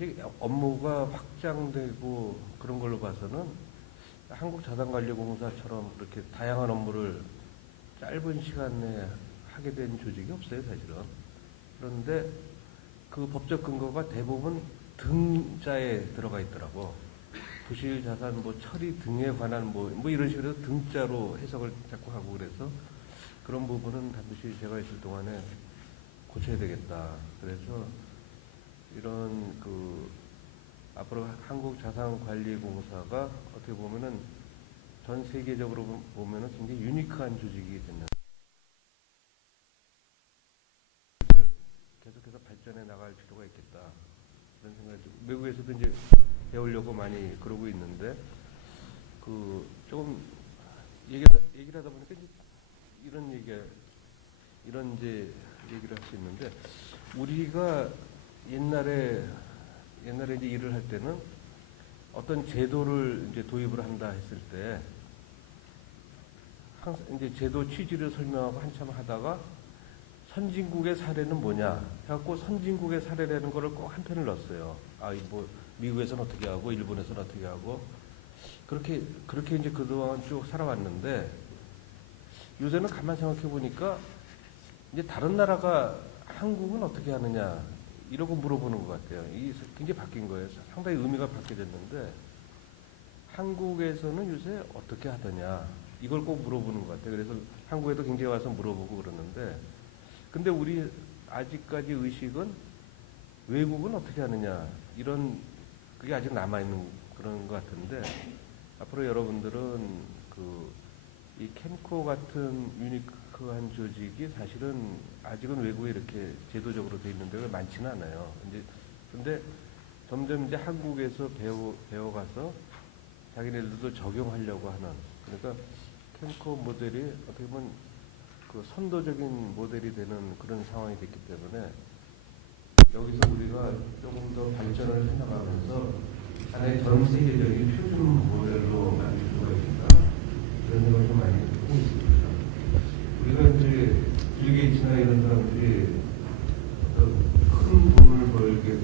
아직 업무가 확장되고 그런 걸로 봐서는 한국자산관리공사처럼 그렇게 다양한 업무를 짧은 시간에 하게 된 조직이 없어요, 사실은. 그런데 그 법적 근거가 대부분 등자에 들어가 있더라고. 부실자산 뭐 처리 등에 관한 뭐 이런 식으로 등자로 해석을 자꾸 하고 그래서 그런 부분은 반드시 제가 있을 동안에 고쳐야 되겠다. 그래서 이런 앞으로 한국자산관리공사가 어떻게 보면은 전 세계적으로 보면은 굉장히 유니크한 조직이 됐는. 계속해서 발전해 나갈 필요가 있겠다. 그런 생각이 좀, 외국에서도 이제 배우려고 많이 그러고 있는데, 조금 얘기를 하다 보니까 이런 이제 얘기를 할 수 있는데, 우리가 옛날에 이제 일을 할 때는 어떤 제도를 이제 도입을 한다 했을 때, 항상 이제 제도 취지를 설명하고 한참 하다가 선진국의 사례는 뭐냐 해갖고 선진국의 사례라는 거를 꼭 한 편을 넣었어요. 뭐 미국에서는 어떻게 하고 일본에서는 어떻게 하고 그렇게 이제 그동안 쭉 살아왔는데 요새는 가만 생각해 보니까 이제 다른 나라가 한국은 어떻게 하느냐 이러고 물어보는 것 같아요. 이게 굉장히 바뀐 거예요. 상당히 의미가 바뀌어졌는데 한국에서는 요새 어떻게 하더냐 이걸 꼭 물어보는 것 같아요. 그래서 한국에도 굉장히 와서 물어보고 그러는데 근데 우리 아직까지 의식은 외국은 어떻게 하느냐 그게 아직 남아있는 그런 것 같은데 앞으로 여러분들은 이 캠코 같은 유니크한 조직이 사실은 아직은 외국에 이렇게 제도적으로 돼 있는 데가 많지는 않아요. 근데 점점 이제 한국에서 배워가서 자기네들도 적용하려고 하는 그러니까 캠코 모델이 어떻게 보면 선도적인 모델이 되는 그런 상황이 됐기 때문에 여기서 우리가 조금 더 발전을 해나가면서 하나의 전 세계적인 표준 모델로 만들 수가 있다. 그런 생각을 좀 많이 하고 있습니다. 우리가 이제 빌 게이츠나 이런 사람들이 큰 돈을 벌게 된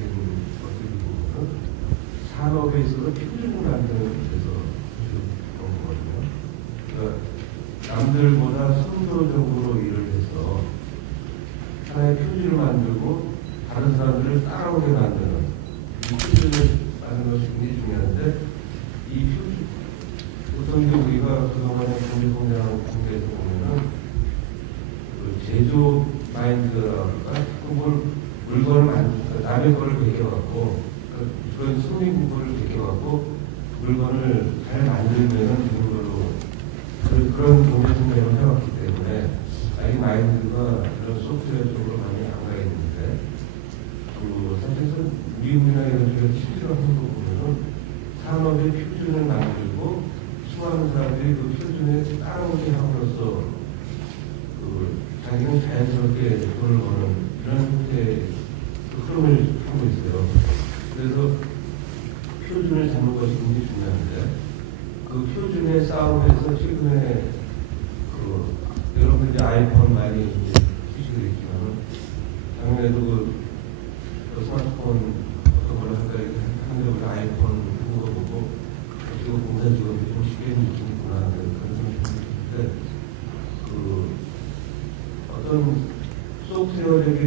것들이 보면 산업에 있어서 표준을 만드는 데서 그런 거거든요. 그러니까 남들보다 선도적으로 일을 해서 하나의 표준을 만들고 다른 사람들을 따라오게 만드는 이 표준을 만드는 것이 굉장히 중요한데 이 표준 보통 이제 우리가 그동안에 경제성장하는 국내에서 보면은 제조 마인드랄까 물건을 만들고 남의 거를 베껴갖고 그런 손님 거를 베껴갖고 물건을 잘 만들면은 되는 걸로 그런 경제성장을 해왔기 때문에 이 마인드가 그런 소프트웨어 쪽으로 많이 안 가 있는데 사실은 미국이나 이런 쪽에 실제로 하는 거 보면은 산업의 표준을 만들고 수많은 사람들이 그 표준에 따라오게 함으로써 자기는 자연스럽게 돈을 버는 이런 형태의 흐름을 하고 있어요. 그래서 표준을 잡는 것이 굉장히 중요한데 그 표준의 싸움에서 최근에 여러분들이 아이폰 많이 쓰시겠지만 작년에도 스마트폰 어떤 걸로 할까 하는데 우리 아이폰 하는 거 보고 지금 공사 직원들이 좀 쉽게 느끼는구나 그런 생각이 드는데 어떤 소프트웨어적인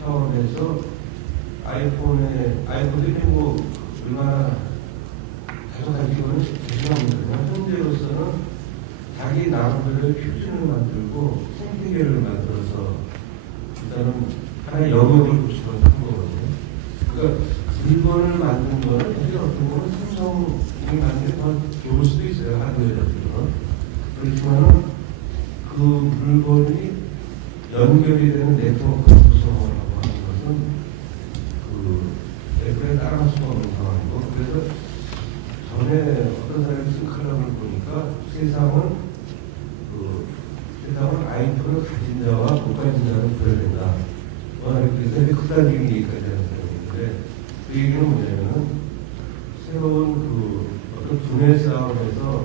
차원에서 아이폰들이 뭐 얼마나 계속 가지고는 죄송합니다. 현재로서는 자기 나름대로의 표준을 만들고 생태계를 만들어서 일단은 하나의 영역을 붙이고 하는 거거든요. 그러니까 물건을 만든 거는 사실 어떤 거는 삼성이 만든 게 더 좋을 수도 있어요. 하드웨어적으로는. 그렇지만은 그 물건이 연결이 되는 네트워크 구성을 하고 하는 것은 애플에 따라갈 수가 없는 상황이고 그래서 전에 어떤 사람이 쓴 칼럼을 보니까 세상은 아이폰을 가진 자와 못 가진 자를 구별된다. 굉장히 극단적인 얘기까지 하는 사람인데 그 얘기는 뭐냐면은 새로운 어떤 두뇌 싸움에서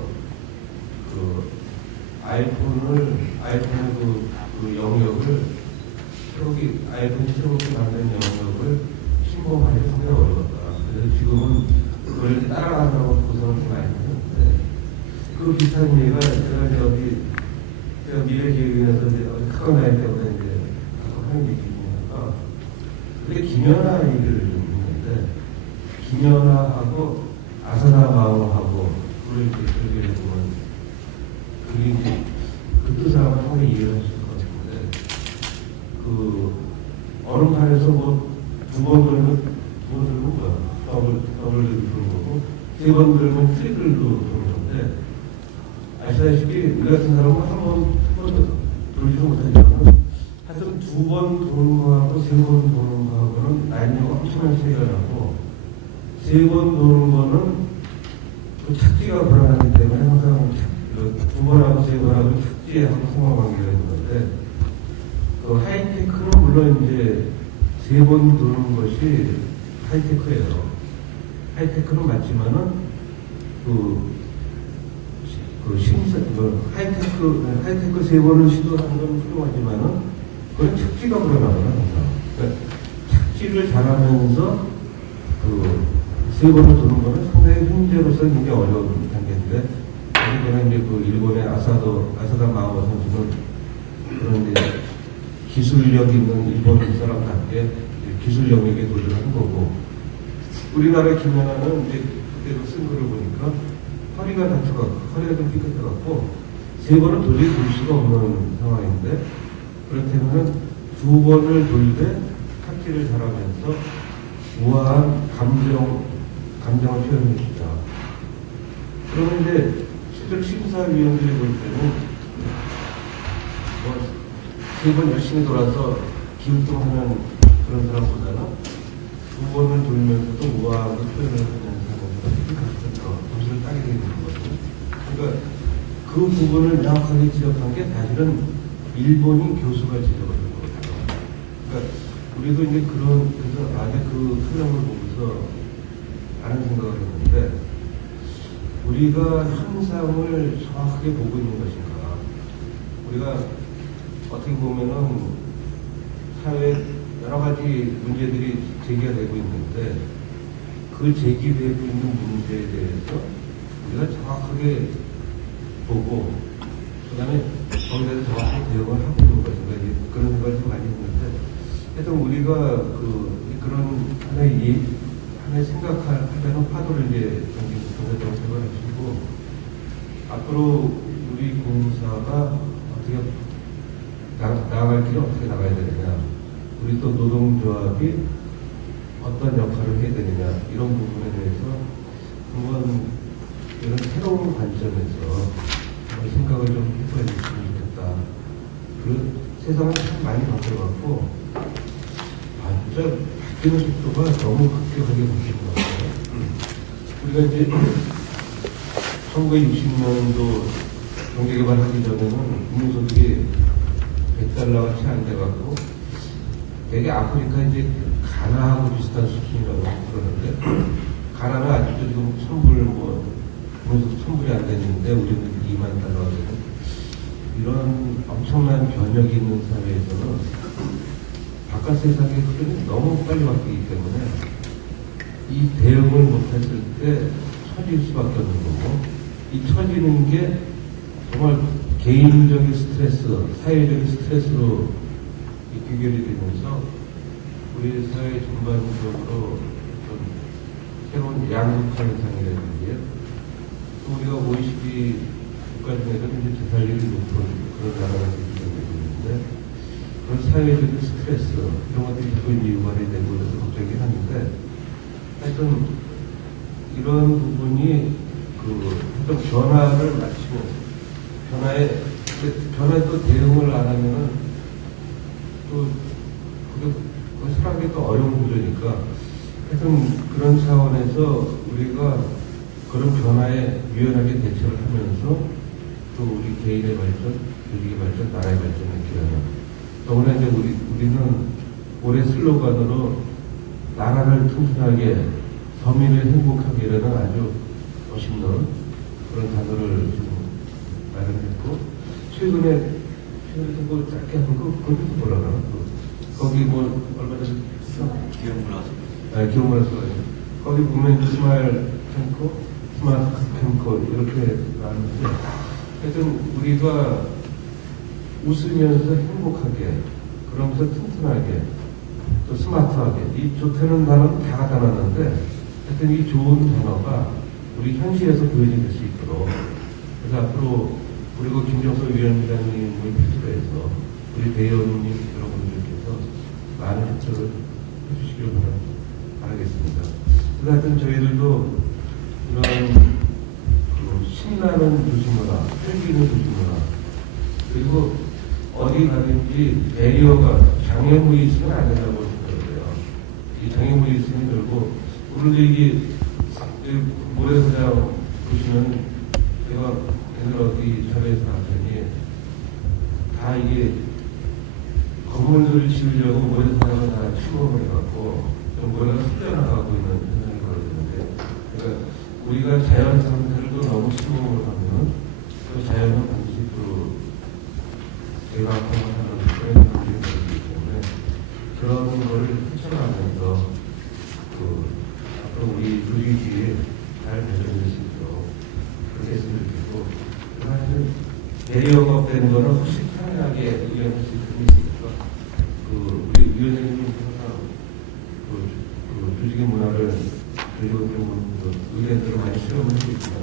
아이폰의 영역을 아이폰이 새롭게 만든 영역을 침범하기가 상당히 어려웠다. 그래서 지금은 그걸 따라가느라고 고생을 좀 많이 했는데, 그 비슷한 얘기가 제가 이제 제가 미래기획위원회에서 어디 특허나이 때문에 이제 하는 얘기 중에가, 그게 김연아 얘기를 좀 했는데, 김연아하고 아사나 마오하고 그걸 이렇게 그렇게 보면, 그게 이제 그 뜻을 아마 상당히 이해를 하실 것 같은데, 그 얼음판에서 뭐 두 번 들면 뭐야? 더블 도는 거고, 세 번 들면 트리플도 도는 건데, 아시다시피 우리 같은 사람은 한 번도 돌지도 못하지만, 하여튼 두 번 도는 거하고 세 번 도는 거하고는 라인이 엄청난 차이가 나고, 세 번 도는 거는 그 착지가 불안하기 때문에 항상 두 번하고 세 번하고 착지하고 상호관계가 있는 건데, 그 하이테크는 물론 이제 세 번 도는 것이 하이테크예요. 하이테크는 맞지만은 하이테크 세 번을 시도하는 건 훌륭하지만은 그건 착지가 불안하거든요. 그러니까 착지를 잘하면서 세 번을 도는 거는 상당히 현재로서 굉장히 어려운 단계인데, 이번에 이제 그 일본의 아사다 마오 선수는 그런 이제 기술력 있는 일본 사람답게 기술 영역에 도전한 거고, 우리나라 김연아는 이제 그때도 쓴 거를 보니까 허리가 좀 삐끗해갖고 세 번은 도저히 돌 수가 없는 상황인데, 그렇다면은 두 번을 돌 때 착지를 잘하면서 우아한 감정을 표현해 주자. 그러면 이제 실제로 심사위원들이 볼 때는 세 번 열심히 돌아서 기웃동하는 그런 사람보다는 두 번을 돌면서도 우아하게 표현을 하는 사람보다 점수를 따게 되는 거거든요. 그러니까 그 부분을 명확하게 지적한 게 사실은 일본인 교수가 지적을 한 거거든요. 그러니까 우리도 이제 그래서 아직 그 설명을 보면서 다른 생각을 했는데, 우리가 현상을 정확하게 보고 있는 것인가. 우리가 어떻게 보면은 사회에 여러 가지 문제들이 제기가 되고 있는데, 그 제기되고 있는 문제에 대해서 우리가 정확하게 보고, 그 다음에 거기에 대해서 정확하게 대응을 하고 있는 것인가, 그런 생각을 좀 많이 했는데, 하여튼 우리가 그런 하나의 생각할 때는 파도를 이제 경제적으로 생각하시고, 앞으로 우리 공사가 어떻게 나아갈 길은 어떻게 나가야 되느냐, 우리 또 노동조합이 어떤 역할을 해야 되느냐, 이런 부분에 대해서 한번 이런 새로운 관점에서 생각을 좀 해봐야 됐으면 좋겠다. 그 세상은 참 많이 바뀌어갖고, 진짜 바뀌는 속도가 너무 급격하게 바뀌는 것 같아요. 우리가 이제 1960년도 경제개발하기 전에는 국민소득이 $100가 채 안 돼갖고, 되게 아프리카 이제 가나하고 비슷한 수준이라고 그러는데, 가나는 아직도 지금 국민소득 1000불이 안 되는데, 우리는 $20,000가 되는 이런 엄청난 변혁이 있는 사회에서는 바깥 세상의 흐름이 너무 빨리 바뀌기 때문에 이 대응을 못했을 때 처질 수밖에 없는 거고, 이 처지는 게 정말 개인적인 스트레스, 사회적인 스트레스로 귀결이 되면서 우리 사회 전반적으로 좀 새로운 양극화 현상이라든지, 또 우리가 OECD 국가 중에서 이제 재살률이 높은 그런 나라가 되고 있는데, 그런 사회적인 스트레스, 이런 것들이 자꾸 유발이 되고 그래서 걱정이긴 한데, 하여튼 이런 부분이 어떤 변화를 마치고, 변화에 또 대응을 안 하면은 또 그게 사람이 또 어려운 구조니까, 하여튼 그런 차원에서 우리가 그런 변화에 유연하게 대처를 하면서 또 우리 개인의 발전, 조직의 발전, 나라의 발전을 기하는. 더구나 이제 우리는 올해 슬로건으로 나라를 튼튼하게, 서민을 행복하게라는 아주 멋있는 그런 단어를 지금 마련했고, 최근에 뭐 짧게 한 거, 그것도 뭐라나? 거기 뭐, 얼마 전에. 기업문화서. 기업문화서. 거기 보면 스마일 탱커, 스마트 탱커 이렇게 나왔는데 하여튼 우리가 웃으면서 행복하게 그러면서 튼튼하게 또 스마트하게 이 좋다는 단어는 다 갖다 놨는데 하여튼 이 좋은 단어가 우리 현실에서 보여질 수 있도록 그래서 앞으로 그리고 김정석 위원장님을 필두로 해서 우리 대의원님 여러분들께서 많은 협조를 해주시길 바라겠습니다. 그래서 하여튼 저희들도 이런 그 신나는 도시문화, 활기 있는 도시문화 그리고 어디 가든지 배리어가 장애물이 있으면 안 된다고 생각해요. 이 장애물이 있으면 결국 오늘도 이게 모래사장 보시면 제가 어디 자리에서 봤더니 다 이게 건물들을 지으려고 모래사장을 다 침범을 해갖고 모래가 습려나가고 있는 현상이 벌어지는데 그러니까 우리가 자연 상태를 너무 침범을 하면 그 자연은 반드시 그 개방하는 그런 문제가 되기 때문에 그런 거를 헤쳐나가면서 그 앞으로 우리 도시기에 잘 발전될 수 있도록 그렇게 했으면 좋겠고 사실 배리어가 되는 거는 훨씬 편하게 의견할 수 있으니까 그 우리 위원장님 항상 그 조직의 문화를 그리고 의견들을 많이 실험을 하고 있지만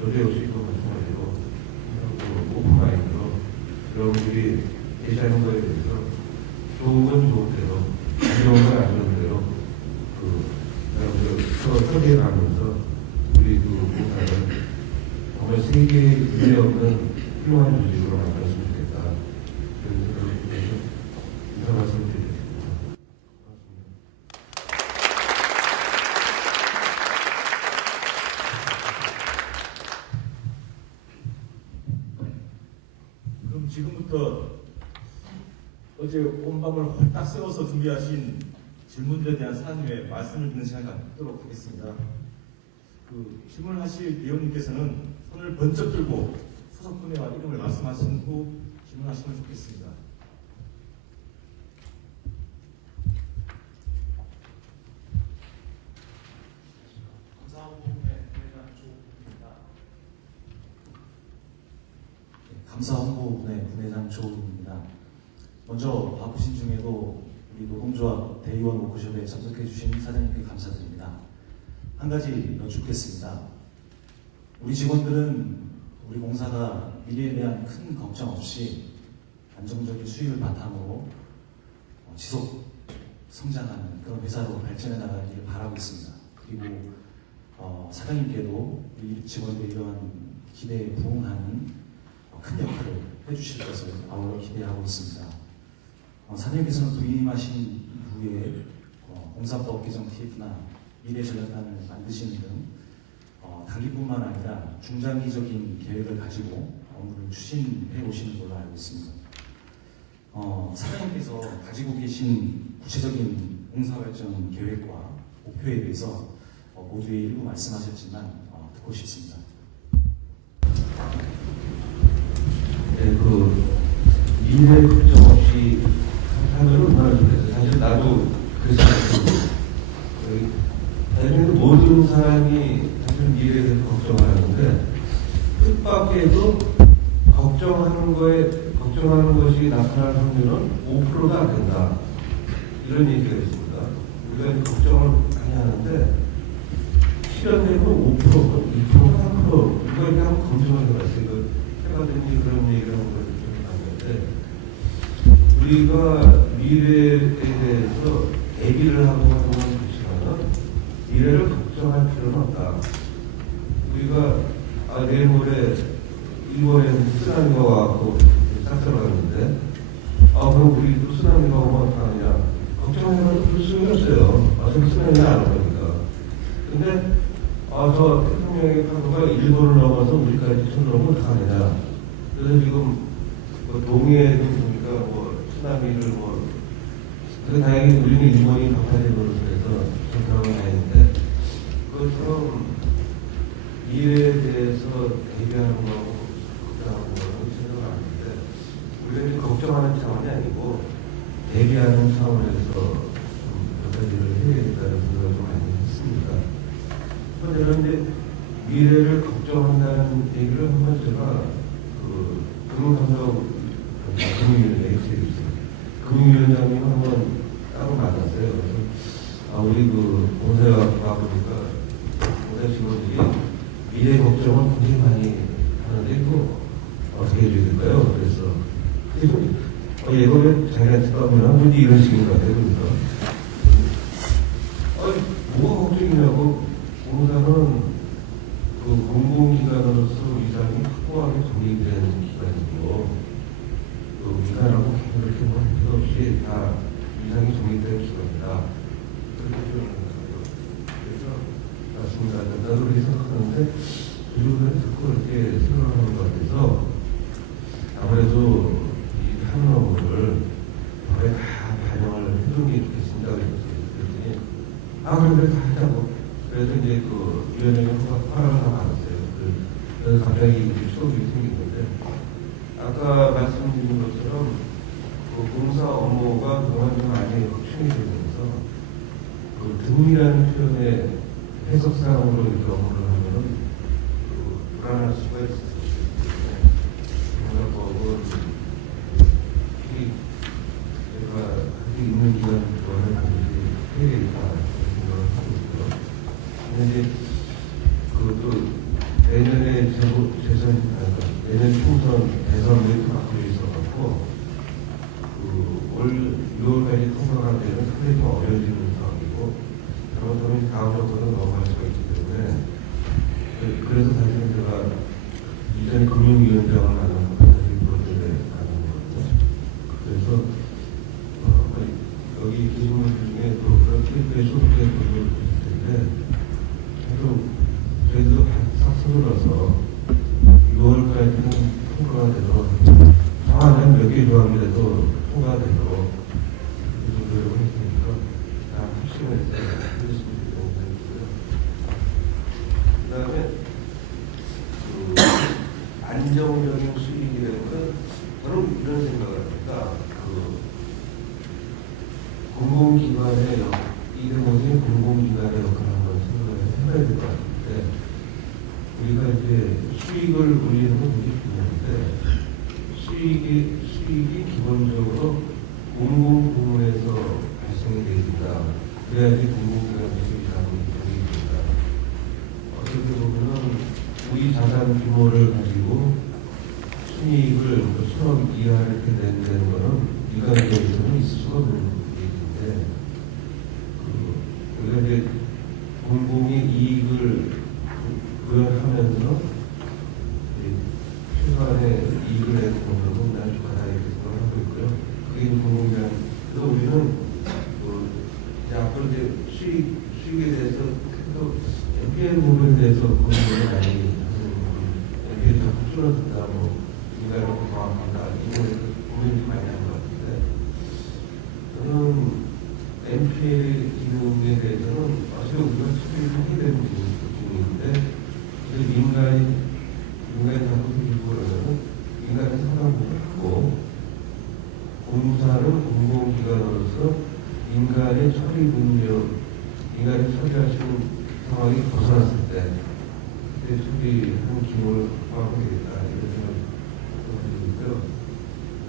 저도 역시 그 마찬가지로 오픈마인드로 여러분들이 계시하는 거에 대해서 좋은 건 좋은 대로 안 좋은 건 안 좋은 대로 여러분들 서로 협의해가면서 우리 그 공사를 정말 세계에 유례 없는 훌륭한 조직으로 만들었으면 좋겠다. 그런 생각을 해서 인사 말씀드리겠습니다. 그럼 지금부터 어제 온 밤을 홀딱 세워서 준비하신 질문들에 대한 사안에 말씀을 듣는 시간을 갖도록 하겠습니다. 그 질문하실 대원님께서는 손을 번쩍 들고 소속 분야와 이름을 말씀하신 후 질문하시면 좋겠습니다. 감사홍보부의 부회장 조은입니다. 먼저 바쁘신 중에도 우리 노동조합 대의원 워크숍에 참석해 주신 사장님께 감사드립니다. 한 가지 여쭙겠습니다. 우리 직원들은 우리 공사가 미래에 대한 큰 걱정 없이 안정적인 수익을 바탕으로 지속 성장하는 그런 회사로 발전해 나가기를 바라고 있습니다. 그리고 사장님께도 우리 직원들이 이러한 기대에 부응하는 큰 역할을 해주실 것을 아울러 기대하고 있습니다. 사장님께서는 부임하신 이후에 공사법 개정 TF나 미래전략단을 만드시는 등 단기뿐만 아니라 중장기적인 계획을 가지고 업무를 추진해 오시는 걸로 알고 있습니다. 사장님께서 가지고 계신 구체적인 공사발전 계획과 목표에 대해서 모두에 일부 말씀하셨지만 듣고 싶습니다. 네, 그 미래 걱정 없이 하면 얼마나 좋겠어요. 사실 나도 그래서 대한민국 모든 사람이 사실 미래에 대해서 걱정하는데 뜻밖에도 걱정하는 것이 나타날 확률은 5%가 안 된다. 이런 얘기가 있습니다. 우리가 걱정을 많이 하는데 실현되면 5%, 2%, 3% 이거 이렇게 한번 검증을 해봤어요. 해봤더니 그런 얘기를 한 걸 봤는데 우리가 미래에 대해서 대비를 하고 하는 건 좋지만은 미래를 걱정할 필요는 없다. 우리가 내일 모레 일본에 쓰나미가 와서 싹쓸어갔는데 그럼 우리도 쓰나미가 오면 어떡하느냐 걱정하면 볼 수는 없어요. 어차피 쓰나미는 안 오니까. 근데 저 태평양의 파도가 일본을 넘어서 우리까지 쳐들어오면 어떡하느냐. 그래서 지금 동해에도 보니까 쓰나미를 다행히 우리는 일본이 격파된 걸로 해서 전달하고 다니는데 그것처럼 미래에 대해서 대비하는 거하고 걱정하는 거하고 생각을 안 하는데 우리는 걱정하는 차원이 아니고 대비하는 차원에서 몇 가지를 해야 된다는 생각을 좀 많이 했습니다. 미래를 걱정한다는 얘기를 한번 제가 금융감독 금융위원회에 있어요. 금융위원장님 한번 따로 만났어요. 그래서 우리 공사가 와보니까 공사 직원들이 미래 걱정을 굉장히 많이 하는데 이거 어떻게 해줘야 될까요? 그래서 얘가 왜 자기한테 떠보나? 왠지 이런 식인 것 같아요. 그러니까 뭐가 걱정이냐고. 공사는 공공기관으로서 이상이 확고하게 정리되는 기관이고 민간하고 그렇게 필요 없이 다 이상이 정리되는 기관이다. 그렇게 표현하는 거예요. 그래서 맞습니다. 나도 그렇게 생각하는데 주주들은 자꾸 그렇게 생각하는 것 같아서 아무래도 이 판업을 법에 다 반영을 해주는 게 좋겠습니다. 그랬더니 그래 다 하자고. 그래서 이제 위원회가 허락을 하나 받았어요. 그래서 갑자기 수업이 생긴 건데 아까 말씀드린 것처럼 공사 업무가 그동안 좀 많이 확충이 되면서 등이라는 표현의 해석상으로 이렇게 업무를 하면은 불안할 수가 있어요. 공사법은 내가 아직 있는 기간 동안에 반드시 해야 되겠다 생각을 하고 있고요. 근데 이제 내년에 내년 총선 대선이 앞으로 있어갖고 올 6월까지 통과가 되면 상당히 좀 어려워지는 상황이고 잘못하면 다음 정도는 넘어갈 수가 있기 때문에 그래서 사실은 제가 이전에 금융위원장을 만나서 사실 그것 때문에 가는 거거든요. 그래서 여기 계신 분들 중에 그렇게 소속된 분들 있을 텐데 저희도 싹 서둘러서 6월까지는 통과가 되도록 정하면 몇 개 조항이라도 통과가 되도록 노력을 했으니까 다 합심해서 해주시면 되고요. 그 다음에 안정적인 수익이라는 건 저는 이런 생각을 합니다. 공공기관의 이런 것이 공공기관의 역할을 한번 생각을 해봐야 될 것 같은데 우리가 이제 수익을 올리는 건 되게 중요한데 수익이 기본적으로 공공부문에서 발생이 됩니다. 그래야지 공공기관 수익이 되게 됩니다. 어떻게 보면은 우리 자산 규모를 가지고 순이익을 수억 이하 이렇게 내는 거는 일반적으로는 있을 수가 없는 얘기인데 우리가 이제 공공의 이익을 구현하면서 최소한의 이익을 내는 것으로 난 좋아다 이렇게 생각하고 있고요. 그게 공공기관. 그래서 우리는 이제 앞으로 이제 수익에 대해서 또 NPL 부분에 대해서 고민을 많이 하는 NPL 자꾸 줄어든다, 인간으로 더합니다. 이거에 대해서 고민을 많이 하는 것 같은데 저는 NPL 기능에 대해서는 어차피 우리가 수익을 하게 되는 부분인데 인간이 자꾸 생기고 그러면은 인간의 상당 부분을 하고 공사는 공공기관으로서 인간의 처리 능력, 인간이 처리하시는 상황이 벗어났을 때 그때 처리하는 기능을 확보하게 되겠다 이런 생각을 들고요.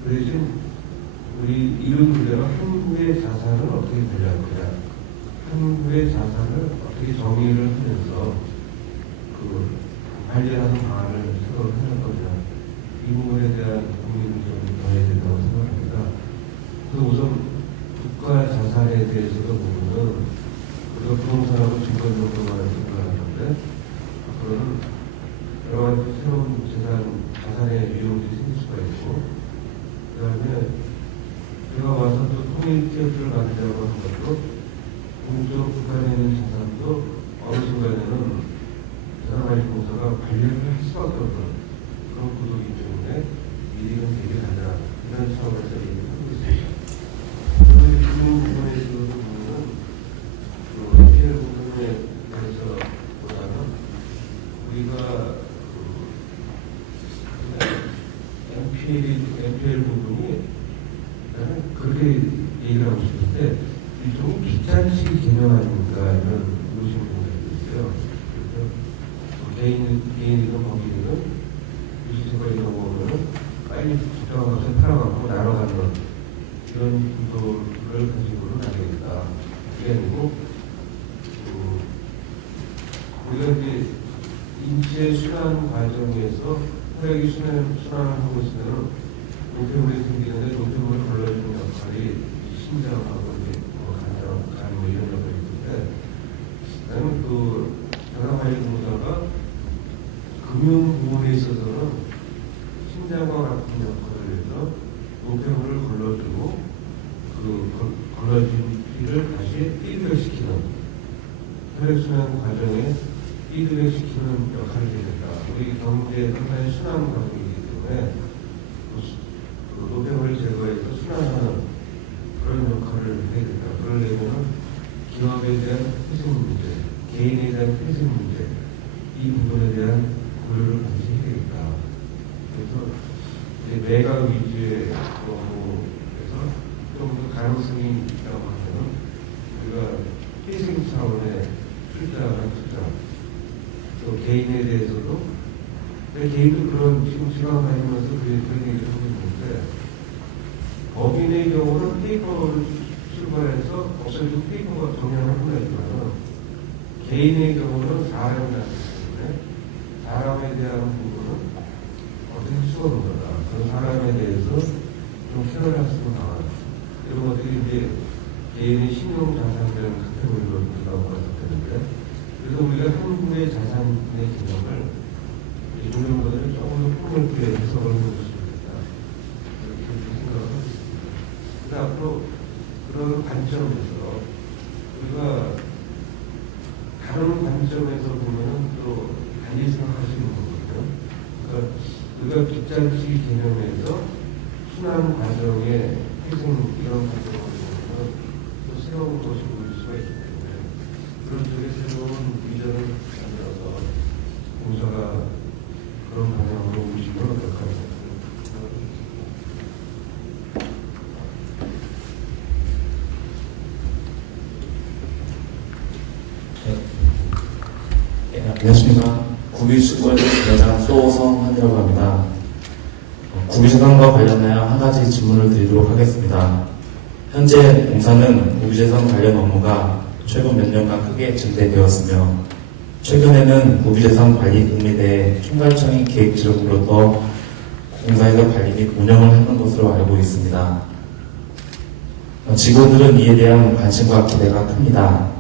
그 대신 우리 이런 문제가 한국의 자산을 어떻게 관리할 거냐, 한국의 자산을 어떻게 정의를 하면서 관리하는 방안을 생각을 하는 거죠. 이 부분에 대한 고민을 좀 해야 된다고 생각합니다. 그래서 우선 국가 자산에 대해서도 보면은 우리가 부동산하고 증권 정도만 생각하는데 앞으로는 여러 가지 새로운 자산의 유형들이 생길 수가 있고 그 다음에 제가 와서 또 통일 기업들을 만들자고 하는 것도 공적 국가에 있는 자산도 어느 순간에는 여러 가지 공사가 관리를 할 수밖에 없는 그런 구조이기 때문에 미리는 대비하자 이런 차원에서 얘기를 하고 있습니다. 그런데 이 부분에서도 보면 NPL 부분에 대해서보다는 우리가 NPL 부분이 순환 과정에서 혈액이 순환을 하고 있으면 노폐물이 생기는데 노폐물을 걸러주는 역할이 이 심장하고 이제 간 이런 역할이 있는데 나는 그 자가관리공사가 금융 부분에 있어서는 심장과 같은 역할을 해서 노폐물을 걸러주고 그 걸러진 피를 다시 피드백시키는 혈액순환 과정에 피드백시키는 역할을 해야겠다. 우리 경제 상당히 순환 과정이기 때문에 그 노폐물을 제거해서 순환하는 그런 역할을 해야겠다. 그러려면 기업에 대한 회생 문제, 개인에 대한 회생 문제, 이 부분에 대한 고려를 같이 해야겠다. 그래서 이제 매각 위주의 경우에서 좀 더 가능성이 있다고 하면 우리가 회생 차원의 투자나 투자, 또 개인에 대해서도 개인도 그런 지금 지방 다니면서 그런 얘기를 하고 있는데 법인의 경우는 페이퍼를 출발해서 없어진 페이퍼가 정리하는 하나 있지만 개인의 경우는 사람이 나기 때문에 사람에 대한 부분은 어떻게 할 수가 없는 거다. 그런 사람에 대해서 좀 케어했으면 나와요. 이런 것들이 이제 개인의 신용자산이라는 카테고리로 들어가고 되는데 그래서 우리가 한국의 자산의 개념을 이런 것들을 조금 더 폭넓게 해석을 해볼 수 있겠다. 이렇게 생각을 하고 있습니다. 그래서 앞으로 그런 관점에서 우리가 다른 관점에서 보면은 또 달리 생각하시는 거거든요. 그러니까 우리가 빗장치기 개념에서 순환 과정에 회생 이런 과정을 보면 또 새로운 것이 보일 수가 있기 때문에 그런 쪽에 새로운 비전을 만들어서 공사가 그런 방향으로 움직이면 어떨까 생각합니다. 안녕하십니까. 국유축구회장 부회장 소성환이라고 합니다. 국유재산과 관련하여 한 가지 질문을 드리도록 하겠습니다. 현재 공사는 국유재산 관련 업무가 최근 몇 년간 크게 증대되었으며 최근에는 국유재산 관리 국미대에 총괄청이 기획지를 비롯해 공사에서 관리 및 운영을 하는 것으로 알고 있습니다. 직원들은 이에 대한 관심과 기대가 큽니다.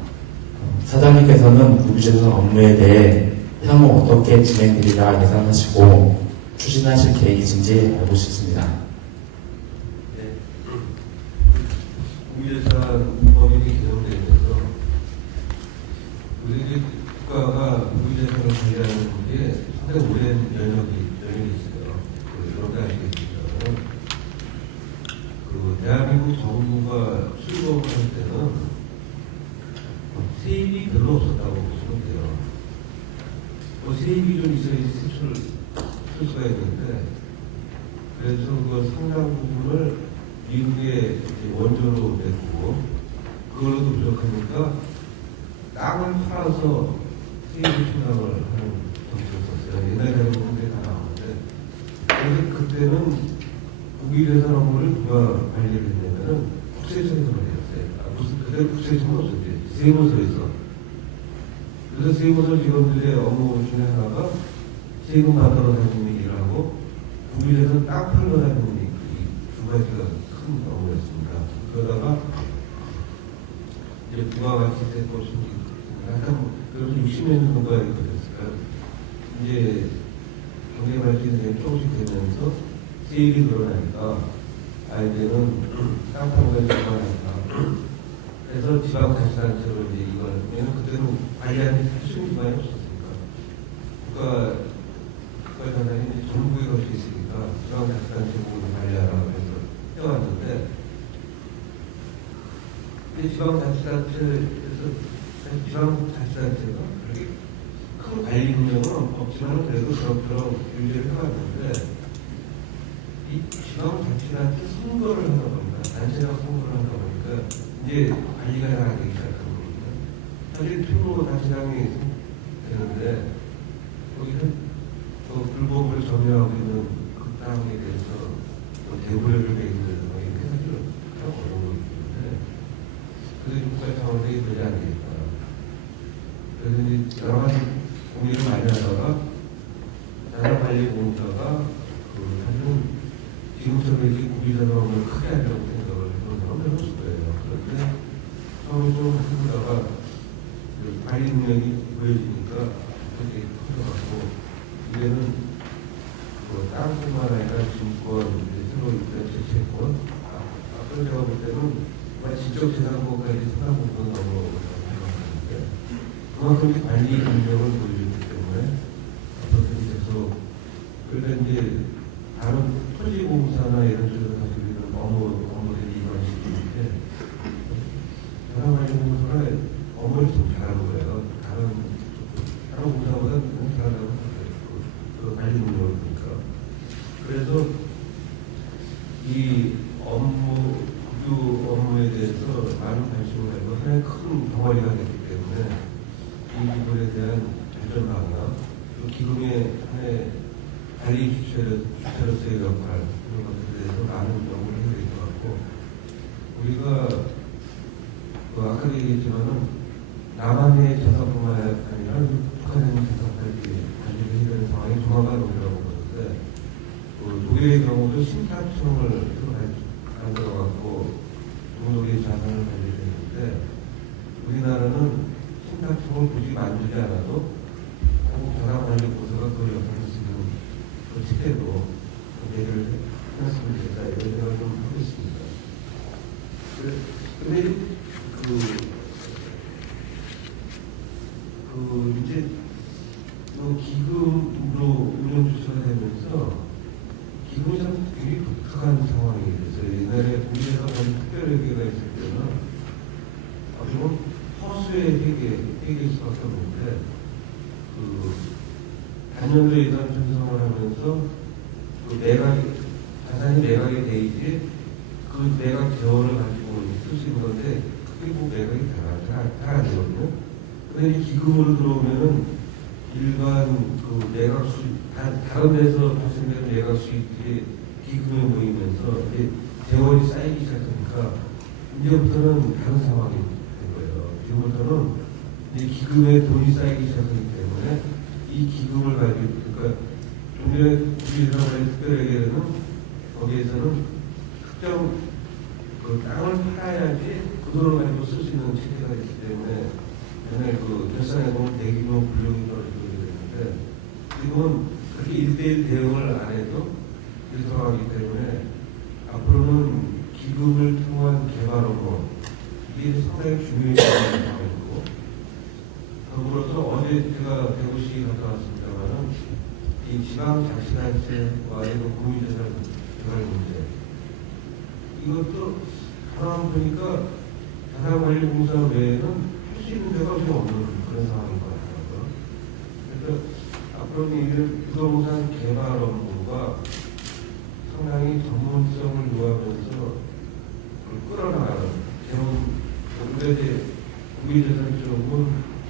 사장님께서는 국유재산 업무에 대해 향후 어떻게 진행되리라 예상하시고 추진하실 계획이신지 알고 싶습니다. 네. 국유재산 법인이 개정되면서 우리 국가가 국유재산을 관리하는 게 상당히 오랜 연역이 있어요. 여러분들 아시겠지만 그 대한민국 정부가 출범을 할 때는 세입이 별로 없었다고 보시면 돼요. 세입이 좀 있어야지 세출을 쓸 수가 있는데, 그래서 그 상당 부분을 미국에 원조로 냈고, 그걸로도 부족하니까 땅을 팔아서 세입을 충당을 하는 정책이었어요. 옛날에 보면 그게 다 나오는데, 그래서 그때는 국유재산 업무를 누가 관리를 했냐면은 국세청에서 관리했어요. 무슨 그때 국세청은 없었지. 세무서에서. 그래서 세무서 직원들의 업무 중에 하나가 세금 받으러 다니는 일하고 국유재산 땅 팔러 다니는 일, 두 가지가 큰 업무였습니다. 그러다가 이제 부가가치 세법 신기 약간 그래서 60년 정도가 이렇게 됐을까요? 이제 경제 발전이 조금씩 되면서 세일이 늘어나니까 이제는 땅 파는 걸 좋아하니까 그래서 지방자치단체로 이제 이걸, 왜냐면 그때는 관리하는 수준 기반이 없었으니까. 국가단체는 정부에 걸쳐 있으니까 지방자치단체 부분을 관리하라고 해서 해왔는데, 근데 지방자치단체가 그렇게 큰 관리 능력은 없지만 그래도 그럭저럭 유지를 해왔는데, 이 지방자치단체 선거를 하다 보니까, 단체가 선거를 하다 보니까, 이제 관리가 안 되기 시작한 겁니다. 사실 투로 단체장이 되는데 여기는 또 불법을 점유하고 있는 그 땅에 대해서 또 대부력을 매기는 이렇게 사실 참 어려운 거기 때문에 그래서 국가 차원에서 되지 않겠다. 그래서 이제 여러 가지 고민을 많이 하다가 자산관리공사가 사실은 지금처럼 이렇게 구비자산업을 크게 하려고 생각을 해본 사람은 별로 없을 거예요. 그런데 처음에 좀 해보다가 관리 능력이 보여지니까 되게 커져갖고 이제는 땅뿐만 아니라 증권, 새로 입된 재채권, 앞으로 제가 볼 때는 지적재산권까지 생각보다 너무 생각하는데 그만큼 관리 능력을 보여주기 때문에 앞으로 계속 그런데 이제 다른 토지공사나 이런 쪽에서 가지고 있는 업무들이 이런 식인데 자산관리공사가 업무를 좀 잘하는 거예요. 다른 공사보다 잘하다고 생각해요. 그 관리 능력을 보니까. 그래서 이 국유 업무에 대해서 많은 관심을 가지고 하나의 큰 덩어리가 됐기 때문에 이 부분에 대한 발전 방향, 또 기금의 하나의 관리 주체로서의 역할 이런 것들에 대해서 많은 연구를 해야 될 것 같고 우리가 아까도 얘기했지만은 남한의 자산뿐만 아니라 북한의 자산까지 관리를 해야 되는 상황이 조만간 오리라고 보는데 독일의 경우도 신탁청을 만들어갖고 동독의 자산을 관리했는데 우리나라는 신탁청을 굳이 만들지 않아도 자산관리공사가 그 역할을 쓰는 그 시대로 얘기를 해놨으면 좋겠다 이런 생각을 좀 하고 있습니다. 근데 이제 기금으로 운영주체가 되면서 기금이 참 되게 독특한 상황이 됐어요. 옛날에 우리나라가 특별회계가 있을 때는 어쩌면 허수의 회계일 수밖에 없는데 단연도 예산 편성을 하면서 자산이 매각이 돼야지 그 매각 재원을 가지고 쓸 수 있는 건데 그게 매각이 잘 안 되거든요. 근데 기금으로 들어오면은 일반 매각 수익, 다른 데서 발생되는 매각 수익들이 기금에 모이면서 재원이 쌓이기 시작하니까 이제부터는 다른 상황이 된 거예요. 지금부터는 기금에 돈이 쌓이기 시작하기 때문에 이 기금을 가지고, 그러니까 좀 전에 우리나라의 특별회계는 거기에서는 특정 땅을 팔아야지 그 돈을 가지고 쓸 수 있는 체계가 있기 때문에 옛날에 결산해 보면 대규모 불용이 떨어지게 되는데 지금은 그렇게 1대1 대응을 안 해도 이렇게 돌아가기 때문에 앞으로는 기금을 통한 개발 업무 이게 상당히 중요해지는 상황이고 더불어서 어제 제가 대구시 갔다 왔습니다만은 이 지방자치단체와의 공유재산 개발 문제 이것도 가만 보니까 자산관리공사 외에는 할 수 있는 데가 좀 없는 그런 상황인 것 같아요. 그래서 앞으로는 이 부동산 개발 업무가 상당히 전문성을 요하면서 끌어나가는 우리가 이제 국유재산 쪽은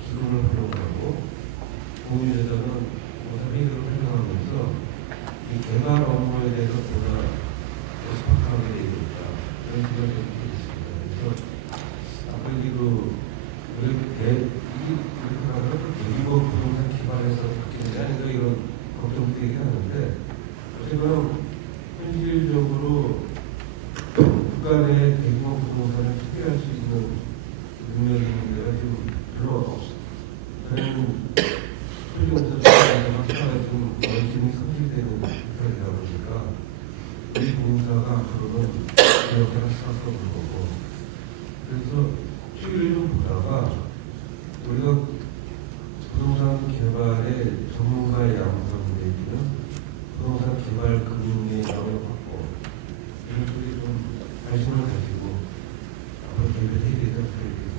기금을 활용하고 공유재산은 회계를 활용하면서 이 개발 업무에 대해서 보다 스파크하게 되어 있다. 그런 생각이 있습니다. 그래서 앞으로 대규모 부동산 기반에서 바뀌느냐 이런 걱정도 얘기하는데 어쨌거나 현실적으로 국가 내 대규모 부동산을 투기할 수 있는 능력이 있는 데가 지금 별로 없어요. 저는 토지공사 투자가 좀 지금 상실되는 상태이다 보니까 이 공사가 앞으로는 그 역할을 수밖에 없는 거고 그래서 추이를 좀 보다가 우리가 부동산 개발의 전문가의 양성 내지는 부동산 개발 금융의 양을 확보 이런 쪽에 좀 관심을 가지고 앞으로 대비를 해야 된다고 생각합니다.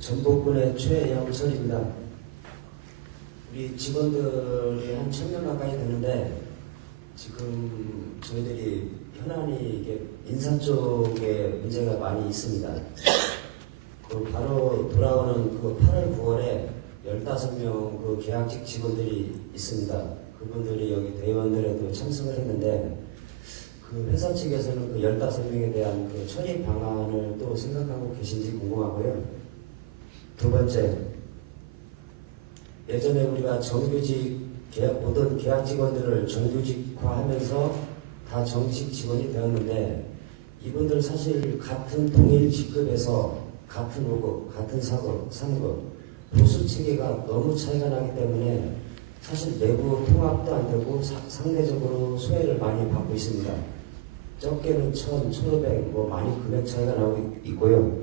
전북군의 최영철입니다. 우리 직원들이 한 1000명 가까이 되는데 지금 저희들이 현안이 이게 인사 쪽에 문제가 많이 있습니다. 바로 돌아오는 8월, 9월에 15명 계약직 직원들이 있습니다. 그분들이 여기 대의원들에도 참석을 했는데 그 회사 측에서는 그 15명에 대한 그 처리 방안을 또 생각하고 계신지 궁금하고요. 두 번째, 예전에 우리가 정규직 모든 계약 직원들을 정규직화하면서 다 정식 직원이 되었는데 이분들 사실 같은 동일 직급에서 같은 월급, 같은 상급, 보수 체계가 너무 차이가 나기 때문에 사실 내부 통합도 안 되고 상대적으로 소외를 많이 받고 있습니다. 적게는 1,000, 1,500, 뭐 많이 금액 차이가 나고 있고요.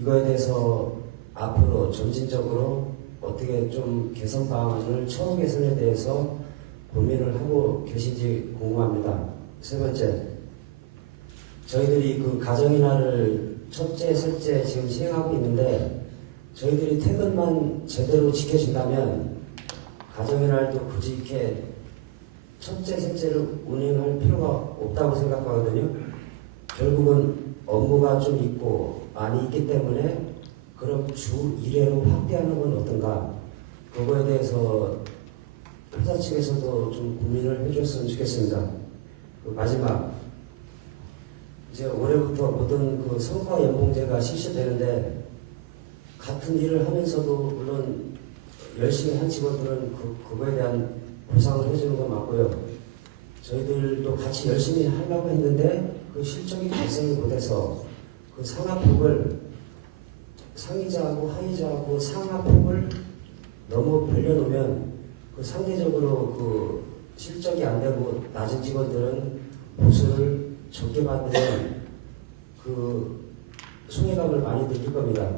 이거에 대해서 앞으로 점진적으로 어떻게 좀 개선 방안을 처우 개선에 대해서 고민을 하고 계신지 궁금합니다. 세 번째, 저희들이 그 가정의 날을 첫째, 셋째 지금 시행하고 있는데 저희들이 퇴근만 제대로 지켜준다면 가정의 날도 굳이 이렇게 첫째, 셋째를 운행할 필요가 없다고 생각하거든요. 결국은 업무가 좀 있고 많이 있기 때문에 그럼 주 1회로 확대하는 건 어떤가? 그거에 대해서 회사 측에서도 좀 고민을 해줬으면 좋겠습니다. 그 마지막, 이제 올해부터 모든 그 성과 연봉제가 실시되는데 같은 일을 하면서도 물론 열심히 한 직원들은 그거에 대한 보상을 해주는 건 맞고요. 저희들도 같이 열심히 하려고 했는데 그 실적이 발생이 못해서 그 상하폭을 상위자하고 하위자하고 상하폭을 너무 벌려놓으면 그 상대적으로 그 실적이 안 되고 낮은 직원들은 보수를 적게 받는 그 소외감을 많이 느낄 겁니다.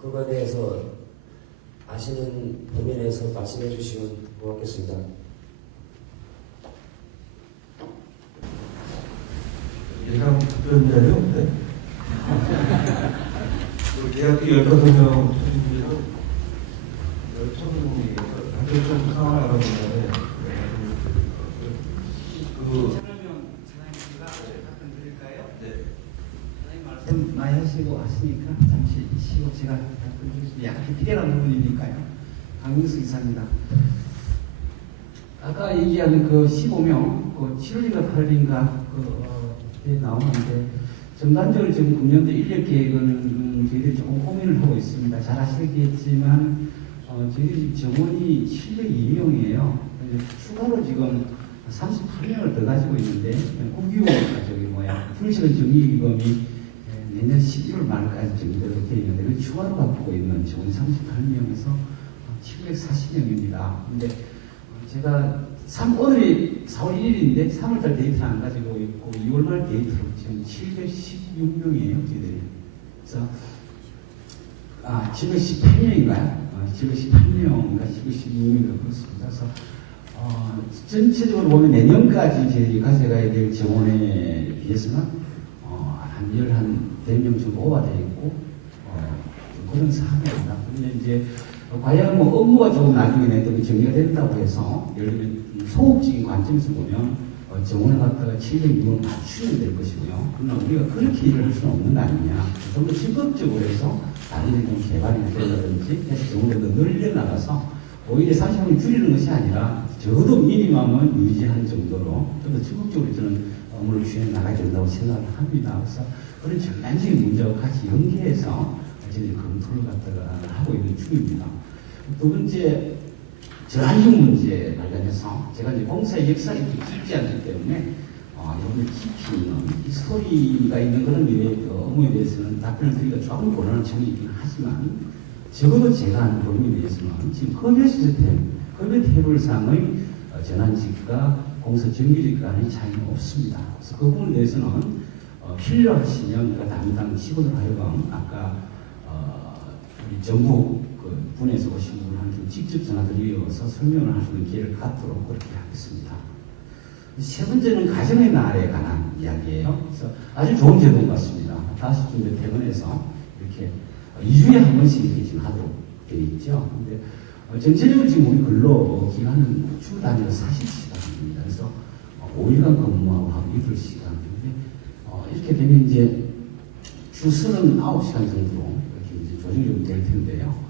그거에 대해서 아시는 범위 내에서 말씀해 주시면 고맙겠습니다. 예상 답변자요? 네. 그 계약직 15명 소집에서 10,000명이 다들 좀 상황을 알아보는데 차명명 사장님과 답변 드릴까요? 네. 사장님 말씀 많이 하시고 왔으니까 잠시 쉬고 제가 답변 드리겠습니다. 약간 피곤한 부분이니까요. 강민수 이사입니다. 아까 얘기하는 그 15명, 그 7월인가 8월인가 나오는데 전반적으로 지금 금년도 인력 계획은 저희들이 조금 고민을 하고 있습니다. 잘 아시겠지만 저희들이 정원이 702명이에요. 추가로 지금 38명을 더 가지고 있는데 국유 풀시간 정리기금이 내년 11월 말까지 정도로 되어 있는데 그 추가로 갖고 있는 정원 38명에서 740명입니다. 근데 제가 오늘이 4월 1일인데 3월달 데이터를 안 가지고 있고 2월 말 데이터로 지금 716명이에요, 저희들이. 그래서 718명인가요? 718명인가 716명인가 그렇습니다. 그래서 전체적으로 보면 내년까지 저희들이 가져가야 될 정원에 비해서는 한 100명 정도 오버되어 있고 그런 상황입니다. 그런데 이제 과연 뭐 업무가 조금 나중에 내도 정리가 된다고 해서 예를 들면 소극적인 관점에서 보면 정원에 갖다가 700명을 맞추면 될 것이고요. 그러나 우리가 그렇게 일을 할 수는 없는 거 아니냐. 좀 더 적극적으로 해서 다른 좀 개발이 된다든지 해서 정원을 더 늘려나가서 오히려 30명을 줄이는 것이 아니라 적어도 미니멈은 유지하는 정도로 좀 더 적극적으로 저는 업무를 추진해 나가야 된다고 생각을 합니다. 그래서 그런 전반적인 문제와 같이 연계해서 저희들이 검토를 갖다가 하고 있는 중입니다. 두 번째, 저안정 문제 관련해서 제가 이제 공사의 역사가 이렇게 깊지 않기 때문에 여러분들 깊이 있는 이 스토리가 있는 그런 업무에 대해서는 답변을 드리기가 조금 곤란한 점이 있긴 하지만 적어도 제가 하는 범위에 대해서는 지금 급여 시스템, 급여 테이블상의 전환직과 공사 정규직 간의 차이는 없습니다. 그래서 그 부분에 대해서는 필요하시면 담당 직원으로 하여금 아까 우리 정부 분에서 오신 분한테 직접 전화드려서 설명을 하시는 기회를 갖도록 그렇게 하겠습니다. 세 번째는 가정의 날에 관한 이야기예요. 그래서 아주 좋은 제도인 것 같습니다. 5시쯤에 퇴근해서 이렇게 2주에 한 번씩 이렇게 지금 하도록 되어 있죠. 근데 전체적으로 지금 우리 근로 기간은 주 단위로 40시간입니다. 그래서 5일간 근무하고 하루 8시간. 이렇게 되면 이제 주 39시간 정도로 이렇게 이제 조정이 좀 될 텐데요.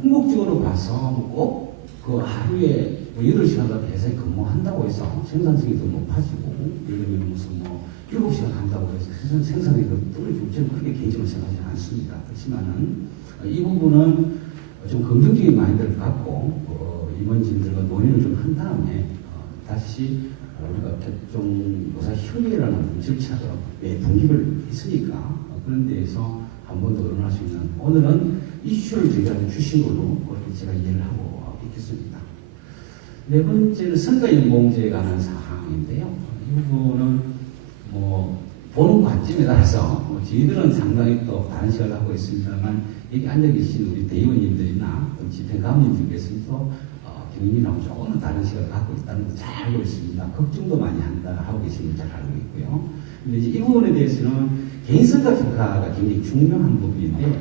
궁극적으로 봐서 꼭 그 하루에 뭐 8시간까지 회사에 근무한다고 해서 생산성이 더 높아지고, 예를 들면 무슨 뭐 7시간 한다고 해서 생산성이 더 떨어지고, 저는 그렇게 개인적으로 생각하지 않습니다. 그렇지만은 이 부분은 좀 긍정적인 마인드를 갖고 임원진들과 논의를 좀 한 다음에 다시 우리가 백종노사 협의라는 절차가 매 분기를 있으니까 그런 데에서 한 번 더 의논할 수 있는, 오늘은 이슈를 저희가 주신 걸로 그렇게 제가 이해를 하고 있겠습니다. 네 번째는 성과연봉제에 관한 사항인데요. 이 부분은 뭐 보는 관점에 따라서 저희들은 상당히 또 다른 시각을 하고 있습니다만, 여기 앉아 계신 우리 대의원님들이나 집행가원님들께서도 경님이랑 조금은 다른 시각을 갖고 있다는 걸 잘 알고 있습니다. 걱정도 많이 한다 하고 계시는 걸 잘 알고 있고요. 근데 이제 이 부분에 대해서는 개인성과 평가가 굉장히 중요한 부분인데,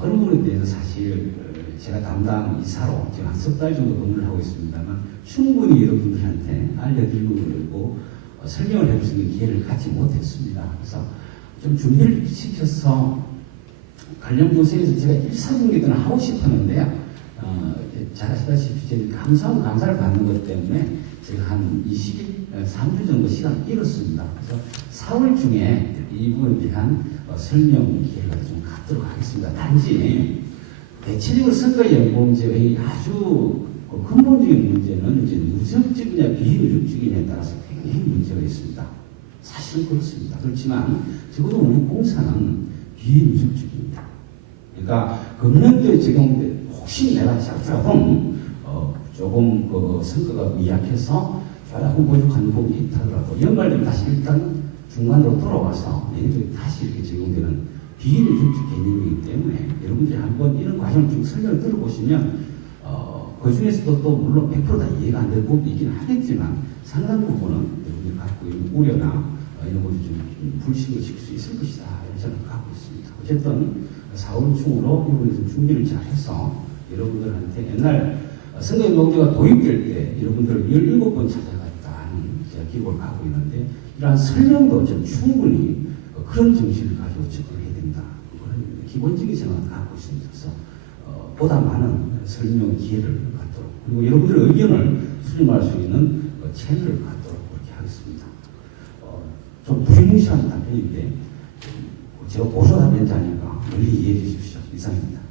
그런 부분에 대해서 사실 제가 담당 이사로 지금 한 석 달 정도 근무를 하고 있습니다만, 충분히 여러분들한테 알려드리고 설명을 해줄 수 있는 기회를 갖지 못했습니다. 그래서 좀 준비를 시켜서 관련 부서에서 제가 일사분기도 하고 싶었는데요. 잘 아시다시피 저희 감사를 받는 것 때문에 제가 한 20일, 3주 정도 시간을 잃었습니다. 그래서 4월 중에 이 부분에 대한 설명 기회를 좀 갖도록 하겠습니다. 단지 대체적으로 성과연봉제의 아주 근본적인 문제는 이제 누적적이냐 비누적적이냐에 따라서 굉장히 문제가 있습니다. 사실은 그렇습니다. 그렇지만 적어도 우리 공사는 비누적적입니다. 그러니까 금년도에 적용된, 혹시 내가 조금 그 성과가 미약해서 조금 부족한 부분이 있다더라도 연말되면 다시 일단 중간으로 돌아와서 얘네들이 다시 이렇게 적용되는 비인위적 개념이기 때문에 여러분들이 한번 이런 과정을 쭉 설명을 들어보시면 그 중에서도 또 물론 100% 다 이해가 안 되는 부분도 있긴 하겠지만 상당 부분은 여러분들이 갖고 있는 우려나 이런 것이 좀 불신을 칠 수 있을 것이다 이런 생각을 갖고 있습니다. 어쨌든 4월 중으로 이번에 좀 준비를 잘 해서 여러분들한테 옛날 선거연봉제가 도입될 때 여러분들을 17번 찾아갔다는 제가 기록을 갖고 있는데, 이러한 설명도 좀 충분히 그런 정신을 가지고 접근해야 된다. 그런 기본적인 생각을 갖고 있습니다. 그래서 보다 많은 설명 기회를 갖도록, 그리고 여러분들의 의견을 수렴할 수 있는 채널을 갖도록 그렇게 하겠습니다. 좀 무시무시한 답변인데 제가 보수 답변자니까 널리 이해해 주십시오. 이상입니다.